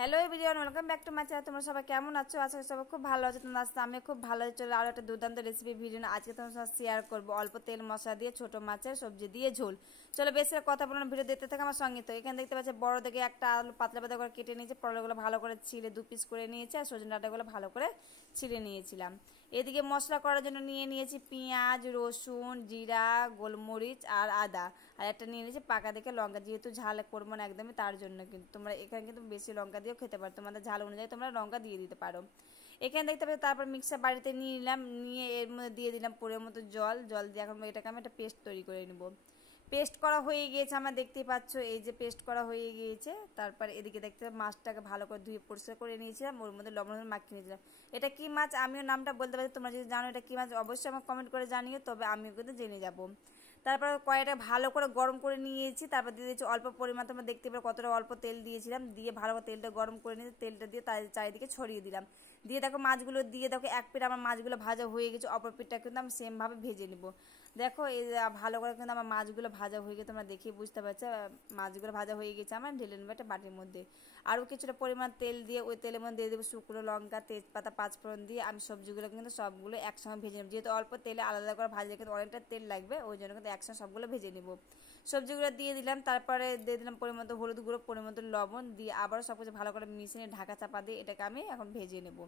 Hello everyone, welcome back to my channel. তোমরা সবাই কেমন আছো? আজকে সবাই খুব ভালো আছো। তোমরা আজকে আমি খুব ভালো আছি। চলো আরও একটা দুর্দান্ত রেসিপি ভিডিও আজকে তোমার সাথে শেয়ার করবো। অল্প তেল মশলা দিয়ে ছোট মাছের সবজি দিয়ে ঝোল। চলো বেশি কথা বলার ভিডিও দেখতে থাকে আমার সঙ্গে। তো এখানে দেখতে পাচ্ছি বড় থেকে একটা আলু পাতলা পাতলা করে কেটে নিয়েছে, পটলগুলো ভালো করে ছিঁড়ে 2 পিস করে নিয়েছে, আর সজনে ডাঁটাগুলো ভালো করে ছিঁড়ে নিয়েছিলাম। এদিকে মশলা করার জন্য নিয়ে নিয়েছি পেঁয়াজ, রসুন, জিরা, গোলমরিচ আর আদা, আর একটা নিয়ে নিয়েছি পাকা দেখে লঙ্কা। যেহেতু ঝাল করবো না একদমই, তার জন্য কিন্তু তোমরা এখানে কিন্তু বেশি লঙ্কা দিয়েও খেতে পারো, তোমাদের ঝাল অনুযায়ী তোমরা লঙ্কা দিয়ে দিতে পারো। এখানে দেখতে পাচ্ছি তারপর মিক্সার বাড়িতে নিয়ে নিলাম, নিয়ে এর মধ্যে দিয়ে দিলাম পরের মতো জল দিয়ে এখন এটাকে আমি একটা পেস্ট তৈরি করে নেবো। পেস্ট করা হয়ে গিয়েছে আমার, দেখতেই পাচ্ছ এই যে পেস্ট করা হয়ে গিয়েছে। তারপর এদিকে দেখতে মাছটাকে ভালো করে ধুয়ে পরিষ্কার করে নিয়েছিলাম, ওর মধ্যে লবণ মাখিয়ে নিয়েছিলাম। এটা কি মাছ আমিও নামটা বলতে পারছি, তোমরা যদি জানো এটা কি মাছ অবশ্যই আমার কমেন্ট করে জানিও, তবে আমিও কিন্তু জেনে যাবো। তারপর কড়াইটা ভালো করে গরম করে নিয়েছি, তারপর দিয়ে দিয়েছি অল্প পরিমাণ, তোমরা দেখতে পাবে কতটা অল্প তেল দিয়েছিলাম, দিয়ে ভালো করে তেলটা গরম করে নিয়ে তেলটা দিয়ে তার চারিদিকে ছড়িয়ে দিলাম। দিয়ে দেখো মাছগুলো দিয়ে দেখো এক পিঠ আমার মাছগুলো ভাজা হয়ে গেছে, অপর পিঠটা কিন্তু আমি সেমভাবে ভেজে নেব। দেখো এই ভালো করে কিন্তু আমার মাছগুলো ভাজা হয়ে গেছে, তোমরা দেখে বুঝতে পারছো মাছগুলো ভাজা হয়ে গেছে। আমার ঢেলে নেবো একটা বাটির মধ্যে। আরও কিছুটা পরিমাণ তেল দিয়ে ওই তেলের মধ্যে দিয়ে দেবো শুকনো লঙ্কা, তেজপাতা, পাঁচফোড়ন দিয়ে আমি সবজিগুলো কিন্তু সবগুলো একসঙ্গে ভেজে নেব। যেহেতু অল্প তেলে আলাদা করে ভাজলে কিন্তু অনেকটা তেল লাগবে, ওই জন্য কিন্তু একসঙ্গে সবগুলো ভেজে নেব। সবজিগুলো দিয়ে দিলাম, তারপরে দিয়ে দিলাম পরিমাণ হলুদ গুঁড়ো, পরিমাণ লবণ দিয়ে আবারও সব কিছু ভালো করে মিশিয়ে ঢাকা চাপা দিয়ে এটাকে আমি এখন ভেজে নেব।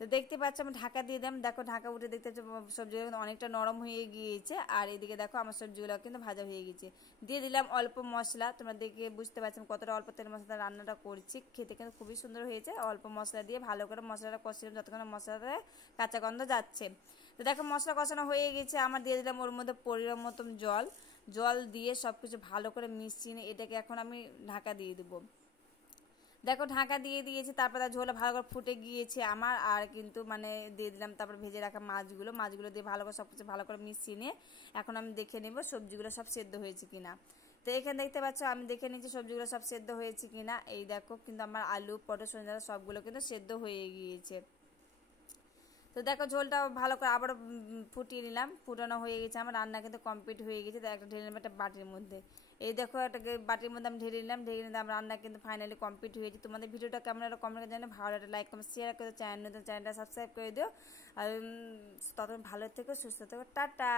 তো দেখতে পাচ্ছ আমি ঢাকা দিয়ে দিলাম, দেখো ঢাকা উঠে দেখতে পাচ্ছ সবজিগুলো কিন্তু অনেকটা নরম হয়ে গিয়েছে, আর এদিকে দেখো আমার সবজিগুলো কিন্তু ভাজা হয়ে গেছে। দিয়ে দিলাম অল্প মশলা, তোমরা দেখে বুঝতে পারছো কতটা অল্প তেল মশলা রান্নাটা করছি, খেতে কিন্তু খুবই সুন্দর হয়েছে। অল্প মশলা দিয়ে ভালো করে মশলাটা কষিলাম যতক্ষণ মশলাটা কাঁচা গন্ধ যাচ্ছে। তো দেখো মশলা কষানো হয়ে গেছে আমার, দিয়ে দিলাম ওর মধ্যে পরিমাণ মতন জল দিয়ে সব কিছু ভালো করে মিশিয়ে এটাকে এখন আমি ঢাকা দিয়ে দেবো। দেখো ঢাকা দিয়ে দিয়েছি, তারপরে ঝোলটা ভালো করে ফুটে গিয়েছে আমার, আর কিন্তু দিয়ে দিলাম তারপর ভেজে রাখা মাছগুলো দিয়ে ভালো করে সব কিছু ভালো করে মিশিয়ে নিয়ে এখন আমি দেখে নেব সবজিগুলো সব সেদ্ধ হয়েছে কিনা। তো এখানে দেখতে পাচ্ছ আমি দেখে নিচ্ছি সবজিগুলো সব সেদ্ধ হয়েছে কিনা। এই দেখো কিন্তু আমার আলু, পটল, সজনে সবগুলো কিন্তু সেদ্ধ হয়ে গিয়েছে। তো দেখো ঝোলটা ভালো করে আবারও ফুটিয়ে নিলাম, ফুটানো হয়ে গেছে আমার, রান্না কিন্তু কমপ্লিট হয়ে গেছে। একটা ঢেলে নিলাম একটা বাটির মধ্যে। এই দেখো একটা বাটির মধ্যে আমি ঢেলে নিলাম রান্না কিন্তু ফাইনালি কমপ্লিট হয়েছে। তোমাদের ভিডিওটা কেমন একটা কমেন্ট করে জানো, ভালো একটা লাইক কমেন্ট শেয়ার করে চ্যানেলটা সাবস্ক্রাইব করে দিও। আর তখন ভালো থেকো, সুস্থ থেকো, টাটা।